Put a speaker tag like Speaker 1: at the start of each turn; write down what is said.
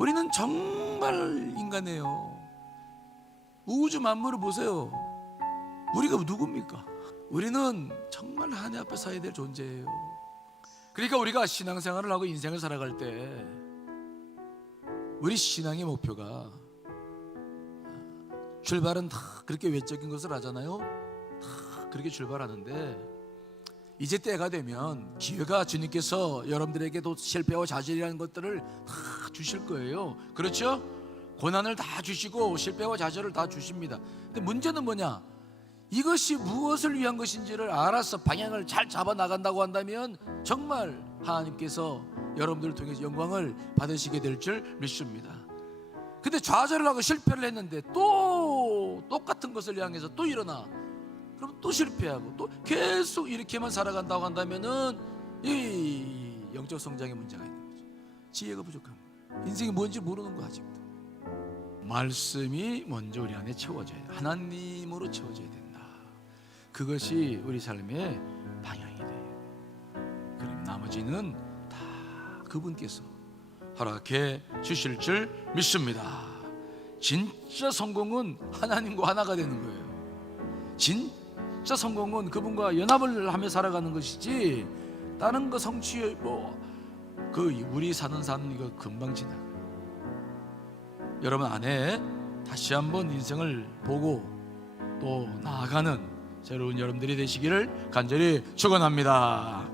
Speaker 1: 우리는 정말 인간이에요. 우주 만물을 보세요. 우리가 누굽니까? 우리는 정말 하나님 앞에 서야 될 존재예요. 그러니까 우리가 신앙생활을 하고 인생을 살아갈 때 우리 신앙의 목표가 출발은 다 그렇게 외적인 것을 하잖아요. 다 그렇게 출발하는데 이제 때가 되면 기회가 주님께서 여러분들에게도 실패와 좌절이라는 것들을 다 주실 거예요. 그렇죠? 고난을 다 주시고 실패와 좌절을 다 주십니다. 근데 문제는 뭐냐? 이것이 무엇을 위한 것인지를 알아서 방향을 잘 잡아 나간다고 한다면 정말 하나님께서 여러분들을 통해서 영광을 받으시게 될 줄 믿습니다. 근데 좌절을 하고 실패를 했는데 또 똑같은 것을 향해서 또 일어나. 그럼 또 실패하고 또 계속 이렇게만 살아간다고 한다면은 이 영적 성장의 문제가 있는 거죠. 지혜가 거예요. 인생이 뭔지 모르는 거 아직도. 말씀이 먼저 우리 안에 채워져야 돼. 하나님으로 채워져야 된다. 그것이 우리 삶의 방향이 돼요. 그럼 나머지는 다 그분께서 허락해 주실 줄 믿습니다. 진짜 성공은 하나님과 하나가 되는 거예요. 진짜 성공은 그분과 연합을 하며 살아가는 것이지 다른 거 성취 뭐 그 우리 사는 삶 이거 금방 지나. 여러분 안에 다시 한번 인생을 보고 또 나아가는 새로운 여러분들이 되시기를 간절히 축원합니다.